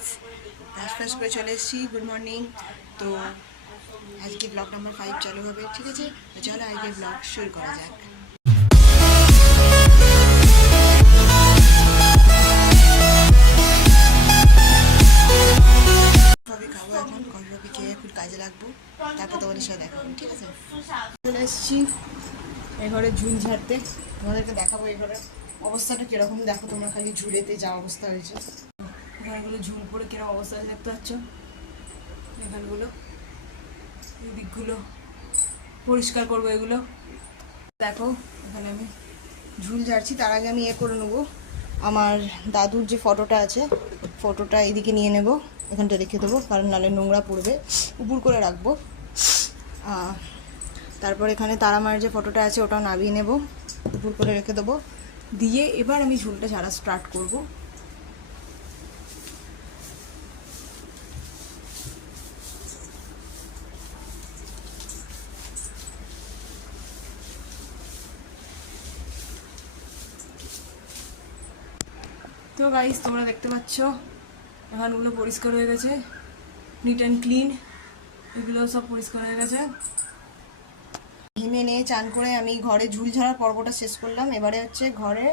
Guys, first করে চলে এসেছি। Good morning. তো আজকে ব্লগ নাম্বার 5 চালু হবে, ঠিক আছে? তো চলো আজকে ব্লগ শুরু করা যাক। কফি খাবো এখন, কফি খেয়ে একটু কাজে লাগবো, তারপর তোমাদের সাথে দেখা হবে, ঠিক আছে? চলে এসেছি এই ঘরে ঝুল ঝাড়তে। তোমাদেরকে দেখাবো এই ঘরের অবস্থাটা কিরকম। দেখো তোমরা, খালি ঝুলেতে যা অবস্থা হয়েছে। এখানগুলো ঝুল পরে কিরকম অবস্থা হয়েছে দেখতে পাচ্ছ। এখানগুলো, এই দিকগুলো পরিষ্কার করবো। এগুলো দেখো, এখানে আমি ঝুল ঝাড়ছি। তার আগে আমি করে নেবো আমার দাদুর যে ফটোটা আছে, ফটোটা এইদিকে নিয়ে নেব, এখানটা রেখে দেবো, কারণ নাহলে নোংরা পড়বে। উপর করে রাখবো। তারপর এখানে তারা মায়ের যে ফটোটা আছে ওটা নামিয়ে নেব, উপর করে রেখে দেবো। দিয়ে এবার আমি ঝুলটা ঝাড়া স্টার্ট করব। তো গাইস, তোমরা দেখতে পাচ্ছ এখানগুলো পরিষ্কার হয়ে গেছে, নিট অ্যান্ড ক্লিন। এগুলো সব পরিষ্কার হয়ে গেছে। ঘেমে নিয়ে চান করে আমি ঘরে ঝুল ঝাড়ার পর্বটা শেষ করলাম। এবারে হচ্ছে ঘরে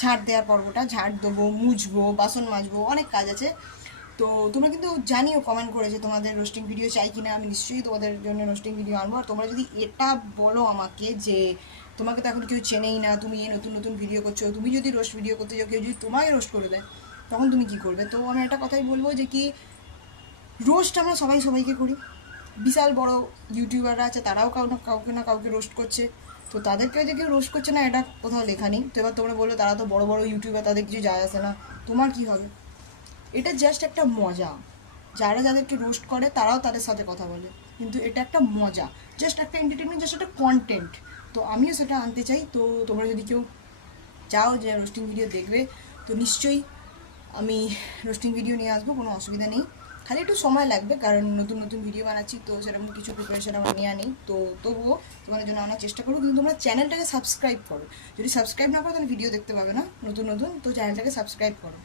ঝাড় দেওয়ার পর্বটা। ঝাড় দেবো, মুছবো, বাসন মাজবো, অনেক কাজ আছে। তো তোমরা কিন্তু জানিও কমেন্ট করে যে তোমাদের রোস্টিং ভিডিও চাই কিনা। আমি নিশ্চয়ই তোমাদের জন্য রোস্টিং ভিডিও আনবো। আর তোমরা যদি এটা বলো আমাকে যে তোমাকে তো এখন কেউ চেনেই না, তুমি এই নতুন নতুন ভিডিও করছো, তুমি যদি রোস্ট ভিডিও করতে যাও, কেউ যদি তোমাকে রোস্ট করে দেয়, তখন তুমি কি করবে? তো আমি একটা কথাই বলবো যে কি, রোস্ট আমরা সবাই সবাইকে করি। বিশাল বড় ইউটিউবাররা আছে, তারাও কাউকে না কাউকে রোস্ট করছে। তো তাদেরকেও যে কেউ রোস্ট করছে না, এটা কোথাও লেখা নেই। তো এবার তোমরা বললো তারা তো বড় বড় ইউটিউবার, তাদের কিছু যায় আসে না, তোমার কি হবে? এটা জাস্ট একটা মজা। যারা যাদেরকে রোস্ট করে তারাও তাদের সাথে কথা বলে, কিন্তু এটা একটা মজা, জাস্ট একটা এন্টারটেনমেন্ট, জাস্ট একটা কন্টেন্ট। তো আমিও সেটা আনতে চাই। তো তোমরা যদি কেউ চাও যে রোস্টিং ভিডিও দেখবে, তো নিশ্চয়ই আমি রোস্টিং ভিডিও নিয়ে আসবো, কোনো অসুবিধা নেই। খালি একটু সময় লাগবে, কারণ নতুন নতুন ভিডিও বানাচ্ছি, তো সেরকম কিছু প্রিপারেশন আমার নেওয়া নেই। তো তবুও তোমাদের জন্য আনার চেষ্টা করবো। কিন্তু তোমরা চ্যানেলটাকে সাবস্ক্রাইব করো। যদি সাবস্ক্রাইব না করো তাহলে ভিডিও দেখতে পাবে না নতুন নতুন। তো চ্যানেলটাকে সাবস্ক্রাইব করো।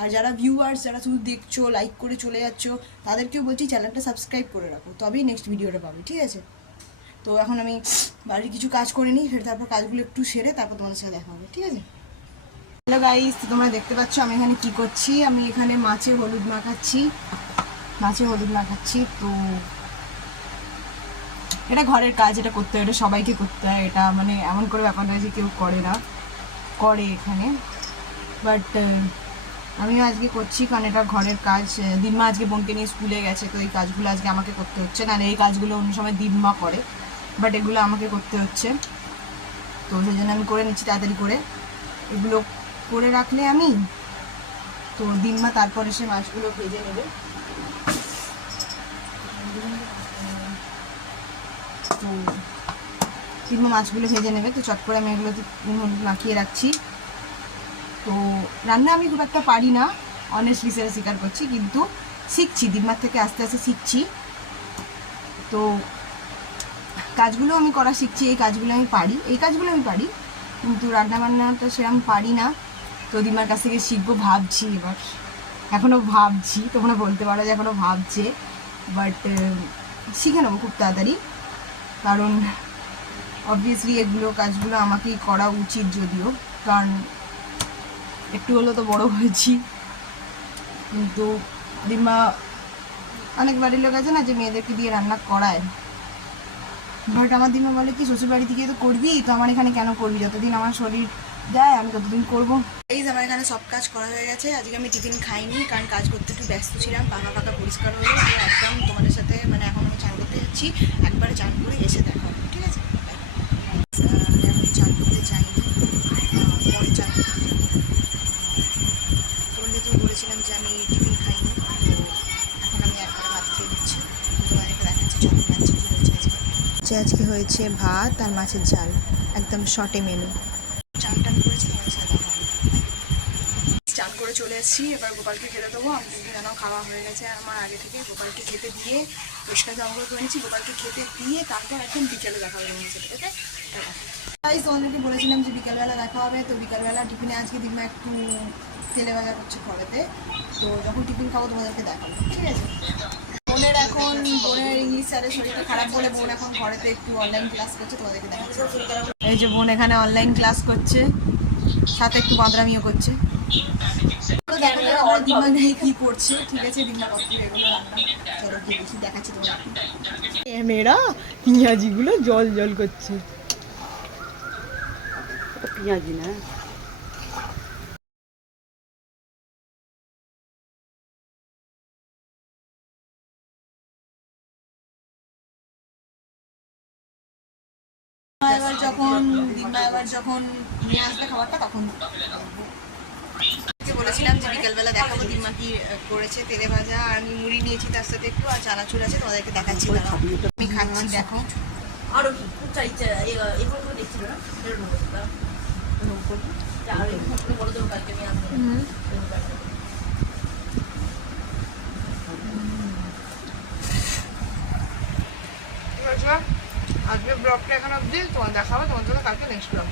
আর যারা ভিউয়ার্স, যারা শুধু দেখছো, লাইক করে চলে যাচ্ছ, তাদেরকেও বলছি চ্যানেলটা সাবস্ক্রাইব করে রাখো, তবেই নেক্সট ভিডিওটা পাবে, ঠিক আছে? তো এখন আমি বাড়ির কিছু কাজ করে নিই, ফের তারপর কাজগুলো একটু সেরে তারপর তোমাদের সাথে দেখা হবে, ঠিক আছে? হ্যালো গাইস, তোমরা দেখতে পাচ্ছ আমি এখানে কি করছি। আমি এখানে মাছে হলুদ মাখাচ্ছি। তো এটা ঘরের কাজ, এটা করতে হয়, এটা সবাইকে করতে হয়। এটা মানে এমন করে ব্যাপার নয় যে কেউ করে না, করে এখানে। বাট আমিও আজকে করছি, কারণ এটা ঘরের কাজ। দিনমা আজকে বোনকে নিয়ে স্কুলে গেছে, তো এই কাজগুলো আজকে আমাকে করতে হচ্ছে। না, এই কাজগুলো অন্য সময় দিনমা করে, বাট এগুলো আমাকে করতে হচ্ছে। তো সেই জন্য আমি করে নিচ্ছি তাড়াতাড়ি করে। এগুলো করে রাখলে আমি, তো দিনমা তারপর এসে মাছগুলো ভেজে নেবে। তো দিনমা মাছগুলো ভেজে নেবে, তো চট করে আমি এগুলো মাখিয়ে রাখছি। তো রান্না আমি খুব একটা পারি না, অনেস্টলি সেটা স্বীকার করছি, কিন্তু শিখছি, দিনমার থেকে আস্তে আস্তে শিখছি। তো কাজগুলো আমি করা শিখছি, এই কাজগুলো আমি পারি, কিন্তু রান্নাবান্নাটা সেরকম পারি না। তো দিনমার কাছ থেকে শিখবো ভাবছি। এখনও ভাবছি, তোমরা বলতে পারো যে এখনও ভাবছে, বাট শিখে নেবো খুব তাড়াতাড়ি। কারণ অবভিয়াসলি কাজগুলো আমাকেই করা উচিত, যদিও কারণ একটু হলেও তো বড় হয়েছি। কিন্তু দিমা, অনেক বাড়ির লোক আছে না যে মেয়েদেরকে দিয়ে রান্না করায়, বাট আমার দিমা বলে কি, শ্বশুর বাড়ি থেকে তো করবি, তো আমার এখানে কেন করবি? যতদিন আমার শরীর যায় আমি ততদিন করবো। এই আমার এখানে সব কাজ করা হয়ে গেছে। আজকে আমি টিফিন খাইনি, কারণ কাজ করতে একটু ব্যস্ত ছিলাম। পাকা পরিষ্কার হয়ে একদম তোমাদের সাথে, মানে এখন আমি চান করতে যাচ্ছি, একবারে চান করে এসে দেখা হবে, ঠিক আছে? এখন চান করতে চাইনি, পরে চান করতে যাবো। তোমাদেরকে বলেছিলাম যে আমি টিফিন খাইনি, তো এখন আমি একবারে ভাত খেয়ে দিচ্ছি। তোমাদেরকে দেখাচ্ছি চলো মাছ কী হয়েছে আজকে হয়েছে ভাত আর মাছের ঝাল, একদম শর্টে মেনু। চান করেছি, তোমাদের সাথে দেখা হবে। চান করে চলে এসেছি, এবার গোপালকে খেতে দেবো। আমি যেন খাওয়া হয়ে গেছে আমার আগে থেকে। গোপালকে খেতে দিয়ে পরিষ্কার জামা করে নিচ্ছি। গোপালকে খেতে দিয়ে তারপর একদম বিকেলে দেখা হবে আমার সাথে, ওকে? তাই তোমাদেরকে বলেছিলাম যে বিকেলবেলা দেখা হবে। তো বিকেলবেলা টিফিনে আজকে দিমা একটু তেলে ভাজা করছে ঘরেতে। তো যখন টিফিন খাবো তোমাদেরকে দেখাবো, ঠিক আছে? বোনের ইংলিশ স্যারের শরীরটা খারাপ বলে বোন এখন ঘরেতে একটু অনলাইন ক্লাস করছে, তোমাদেরকে দেখাচ্ছি। এই যে বোন এখানে অনলাইন ক্লাস করছে, সাথে একটু বাঁদরামিও করছে। তো দেখা যাবে আমার দিমা নেই কি করছে, ঠিক আছে? দিমা কত এগুলো রান্না, চলো গিয়ে দেখি, দেখাচ্ছি তোমাকে। মেয়েরা পেঁয়াজিগুলো জল জল করছে। পেঁয়াজি না, এবার যখন নিয়ে আসবে খাবারটা তখন বলেছিলাম যে বিকেলবেলা দেখাবো দিম্মা কি করেছে। তেলে ভাজা আর আমি মুড়ি নিয়েছি তার সাথে একটু, আর চানাচুর আছে, তোমাদেরকে দেখাচ্ছি। আমি খাচ্ছি, দেখো। আরো কি এগুলো দেখছিল না, আজকে ব্লগটা এখানে অবধি, তোমার দেখাবো তোমার সাথে কালকে নেক্সট ব্লগ।